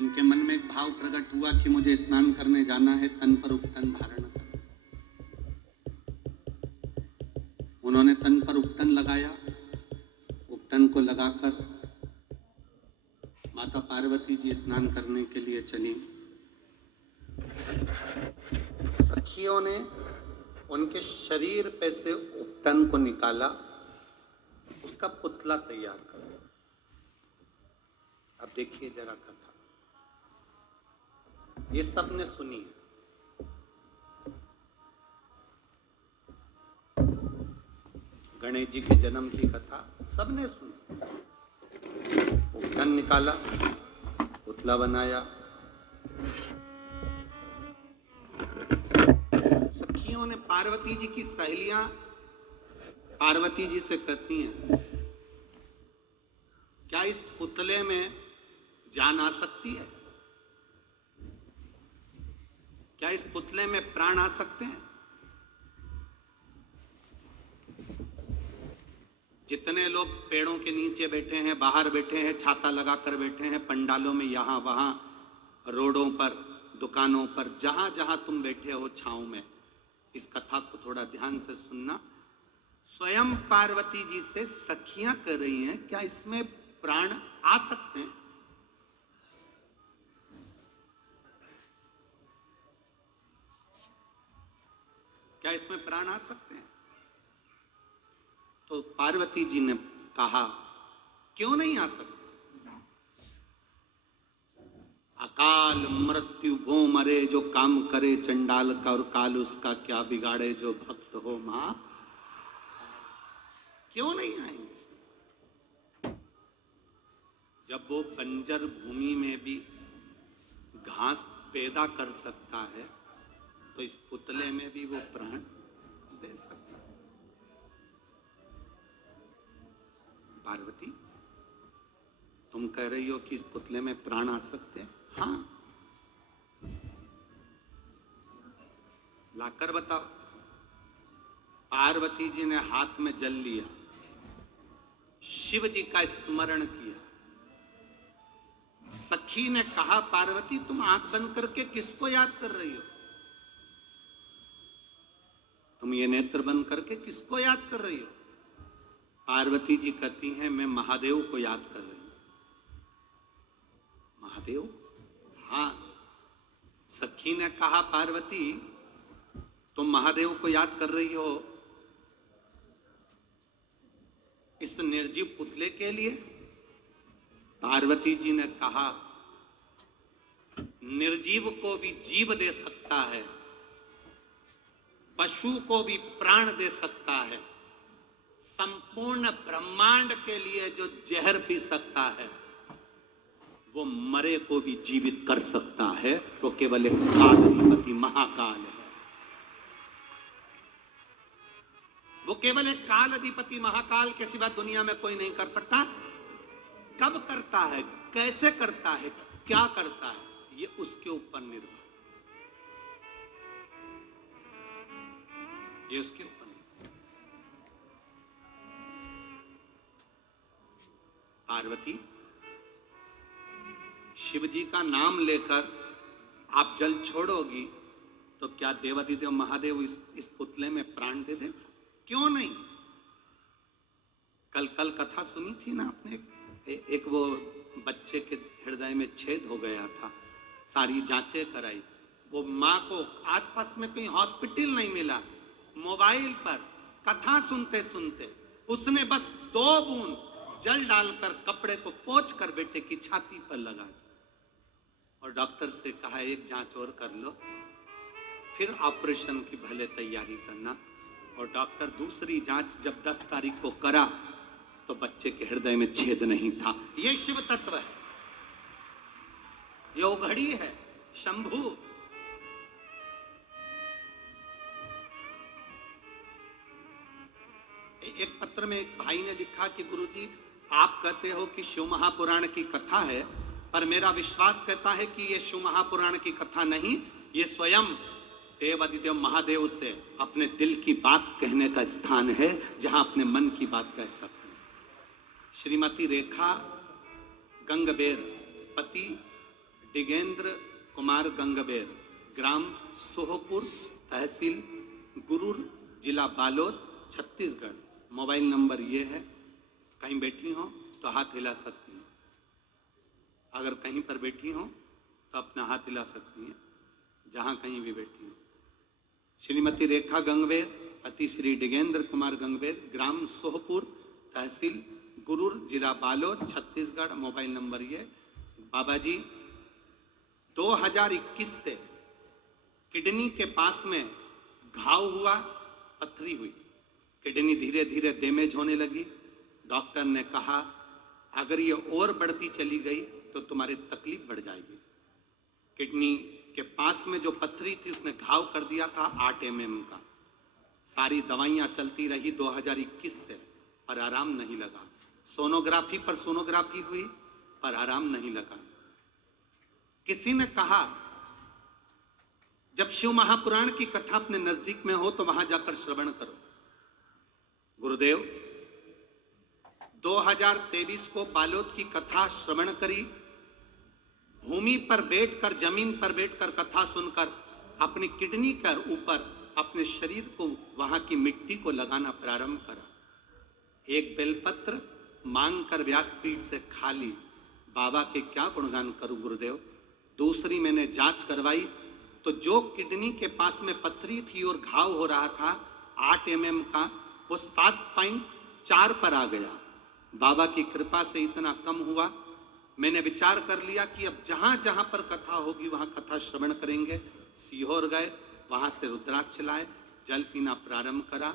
उनके मन में एक भाव प्रकट हुआ कि मुझे स्नान करने जाना है, तन पर उपटन धारण कर। उन्होंने तन पर उपटन लगाया। उपटन को लगाकर माता पार्वती जी स्नान करने के लिए चली। सखियों ने उनके शरीर पे से उपटन को निकाला, उसका पुतला तैयार करा। अब देखिए जरा कथा, ये सबने सुनी है। गणेश जी के जन्म की कथा सबने सुनी। उपटन निकाला, पुतला बनाया। सखियों ने, पार्वती जी की सहेलियां पार्वती जी से कहती हैं, क्या इस पुतले में जान आ सकती है? क्या इस पुतले में प्राण आ सकते हैं? जितने लोग पेड़ों के नीचे बैठे हैं, बाहर बैठे हैं, छाता लगाकर बैठे हैं, पंडालों में, यहां वहां, रोडों पर, दुकानों पर, जहां जहां तुम बैठे हो छांव में, इस कथा को थोड़ा ध्यान से सुनना। स्वयं पार्वती जी से सखियां कर रही हैं, क्या इसमें प्राण आ सकते हैं? क्या इसमें प्राण आ सकते हैं? तो पार्वती जी ने कहा, क्यों नहीं आ सकते? अकाल मृत्यु वो मरे जो काम करे चंडाल का, और काल उसका क्या बिगाड़े जो भक्त हो मां। क्यों नहीं आएंगे इसमें? जब वो बंजर भूमि में भी घास पैदा कर सकता है, तो इस पुतले में भी वो प्राण दे सकता है। पार्वती, तुम कह रही हो कि इस पुतले में प्राण आ सकते हैं? हाँ, लाकर बताओ। पार्वती जी ने हाथ में जल लिया, शिव जी का स्मरण किया। सखी ने कहा, पार्वती तुम आंख बंद करके किसको याद कर रही हो? तुम ये नेत्र बंद करके किसको याद कर रही हो? पार्वती जी कहती हैं, मैं महादेव को याद कर रही हूं। महादेव? हाँ। सखी ने कहा, पार्वती तुम महादेव को याद कर रही हो इस निर्जीव पुतले के लिए? पार्वती जी ने कहा, निर्जीव को भी जीव दे सकता है, पशु को भी प्राण दे सकता है, संपूर्ण ब्रह्मांड के लिए जो जहर पी सकता है, वो मरे को भी जीवित कर सकता है। वो केवल एक कालाधिपति महाकाल है। वो केवल एक कालाधिपति महाकाल के सिवा दुनिया में कोई नहीं कर सकता। कब करता है, कैसे करता है, क्या करता है, ये उसके ऊपर निर्भर, ये उसके ऊपर निर्भर। पार्वती, शिव जी का नाम लेकर आप जल छोड़ोगी तो क्या देवाधिदेव महादेव इस पुतले में प्राण दे देगा? क्यों नहीं? कल कथा सुनी थी ना आपने, एक वो बच्चे के हृदय में छेद हो गया था, सारी जांचें कराई, वो माँ को आसपास में कहीं हॉस्पिटल नहीं मिला, मोबाइल पर कथा सुनते सुनते उसने बस 2 बूंद जल डालकर कपड़े को पोंछ कर बेटे की छाती पर लगा दिया और डॉक्टर से कहा, एक जांच और कर लो, फिर ऑपरेशन की भले तैयारी करना। और डॉक्टर दूसरी जांच जब 10 तारीख को करा तो बच्चे के हृदय में छेद नहीं था। ये शिव तत्व है, ये उघड़ी है, शंभु। एक पत्र में एक भाई ने लिखा कि गुरुजी, आप कहते हो कि शिव महापुराण की कथा है, पर मेरा विश्वास कहता है कि ये शिव महापुराण की कथा नहीं, ये स्वयं देवाधिदेव महादेव से अपने दिल की बात कहने का स्थान है, जहां अपने मन की बात कह सकते हैं। श्रीमती रेखा गंगबेर, पति डिगेंद्र कुमार गंगबेर, ग्राम सोहपुर, तहसील गुरूर, जिला बालोद, छत्तीसगढ़। मोबाइल नंबर ये है, कहीं बैठी हो तो हाथ हिला सकती हैं। अगर कहीं पर बैठी हो तो अपना हाथ हिला सकती हैं, जहां कहीं भी बैठी हो। श्रीमती रेखा गंगबेर, पति श्री डिगेंद्र कुमार गंगबेर, ग्राम सोहपुर, तहसील गुरूर, जिला बालोद, छत्तीसगढ़। मोबाइल नंबर ये। बाबा जी 2021 से किडनी के पास में घाव हुआ, पथरी हुई, किडनी धीरे धीरे डैमेज होने लगी। डॉक्टर ने कहा अगर ये और बढ़ती चली गई तो तुम्हारी तकलीफ बढ़ जाएगी। किडनी के पास में जो पथरी थी उसने घाव कर दिया था 8 mm का। सारी दवाइयां चलती रही 2021 से, पर आराम नहीं लगा। सोनोग्राफी पर सोनोग्राफी हुई, पर आराम नहीं लगा। किसी ने कहा जब शिव महापुराण की कथा अपने नजदीक में हो तो वहां जाकर श्रवण करो। गुरुदेव 2023 को बालोद की कथा श्रवण करी। भूमि पर बैठकर, जमीन पर बैठकर कथा सुनकर अपनी किडनी कर ऊपर अपने शरीर को, वहां की मिट्टी को लगाना प्रारंभ करा। एक बेलपत्र मांग कर व्यासपीठ से खा ली। बाबा के क्या गुणगान करूं गुरुदेव। दूसरी मैंने जांच करवाई तो जो किडनी के पास में पथरी थी और घाव हो रहा था 8 mm का, वो 7.4 पर आ गया। बाबा की कृपा से इतना कम हुआ। मैंने विचार कर लिया कि अब जहां जहां पर कथा होगी वहां कथा श्रवण करेंगे। सीहोर गए, वहां से रुद्राक्ष लाए, जल पीना प्रारंभ करा,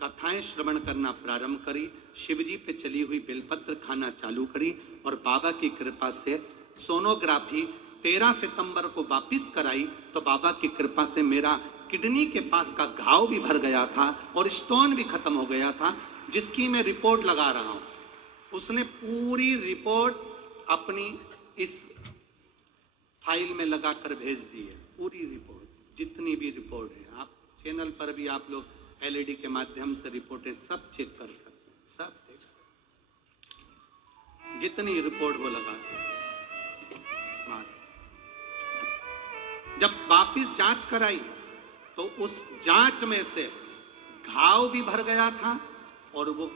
कथाएं श्रवण करना प्रारंभ करी, शिवजी पे चली हुई बेलपत्र खाना चालू करी और बाबा की कृपा से सोनोग्राफी 13 सितंबर को वापिस कराई तो बाबा की कृपा से मेरा किडनी के पास का घाव भी भर गया था और स्टोन भी खत्म हो गया था, जिसकी मैं रिपोर्ट लगा रहा हूं। उसने पूरी रिपोर्ट अपनी इस फाइल में लगाकर भेज दी है। पूरी रिपोर्ट, जितनी भी रिपोर्ट है, आप चैनल पर भी आप लोग LED के माध्यम से रिपोर्टें सब चेक कर सकते हैं, सब देख सकते हैं, जितनी रिपोर्ट वो लगा सकते हैं। जब वापिस जांच कराई तो उस जांच में से घाव भी भर गया था और वो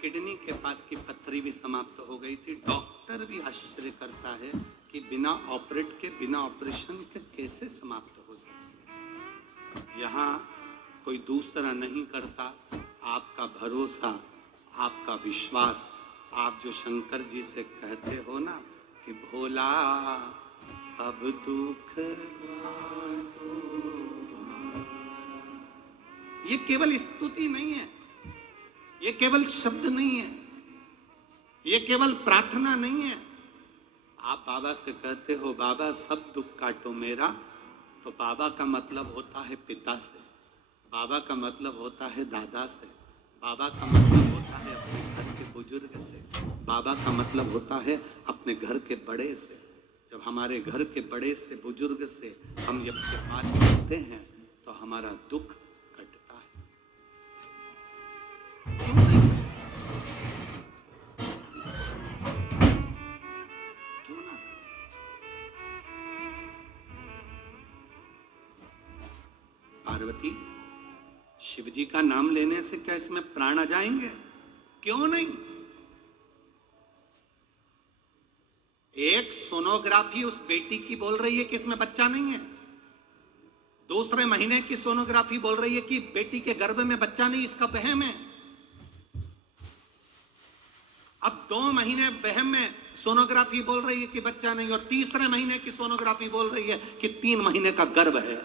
किडनी के पास की पथरी भी समाप्त हो गई थी। डॉक्टर भी आश्चर्य करता है कि बिना ऑपरेट के, बिना ऑपरेशन के कैसे समाप्त हो सकती। यहाँ कोई दूसरा नहीं करता, आपका भरोसा, आपका विश्वास। आप जो शंकर जी से कहते हो ना कि भोला सब दुख, ये केवल स्तुति नहीं है, ये केवल शब्द नहीं है, ये केवल प्रार्थना नहीं है। आप बाबा से कहते हो बाबा सब दुख काटो मेरा, तो बाबा का मतलब होता है पिता से, बाबा का मतलब होता है दादा से, बाबा का मतलब होता है अपने घर के बुजुर्ग से, बाबा का मतलब होता है अपने घर के बड़े से। जब हमारे घर के बड़े से, बुजुर्ग से हम जब बात करते हैं तो हमारा दुख कटता है। क्यों नहीं? क्यों ना? पार्वती, शिवजी का नाम लेने से क्या इसमें प्राण आ जाएंगे? क्यों नहीं? एक सोनोग्राफी उस बेटी की बोल रही है कि इसमें बच्चा नहीं है, दूसरे महीने की सोनोग्राफी बोल रही है कि बेटी के गर्भ में बच्चा नहीं, इसका वहम है। अब 2 महीने वहम में सोनोग्राफी बोल रही है कि बच्चा नहीं, और तीसरे महीने की सोनोग्राफी बोल रही है कि 3 महीने का गर्भ है।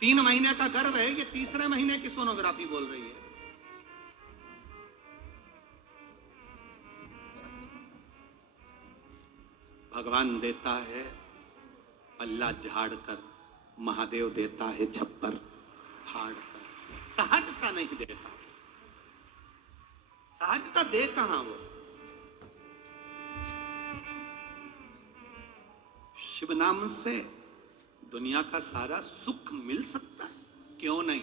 3 महीने का गर्भ है, ये तीसरे महीने की सोनोग्राफी बोल रही है। भगवान देता है पल्ला झाड़कर, महादेव देता है छप्पर फाड़कर। सहजता नहीं देता, सहजता दे कहां वो। शिव नाम से दुनिया का सारा सुख मिल सकता है, क्यों नहीं?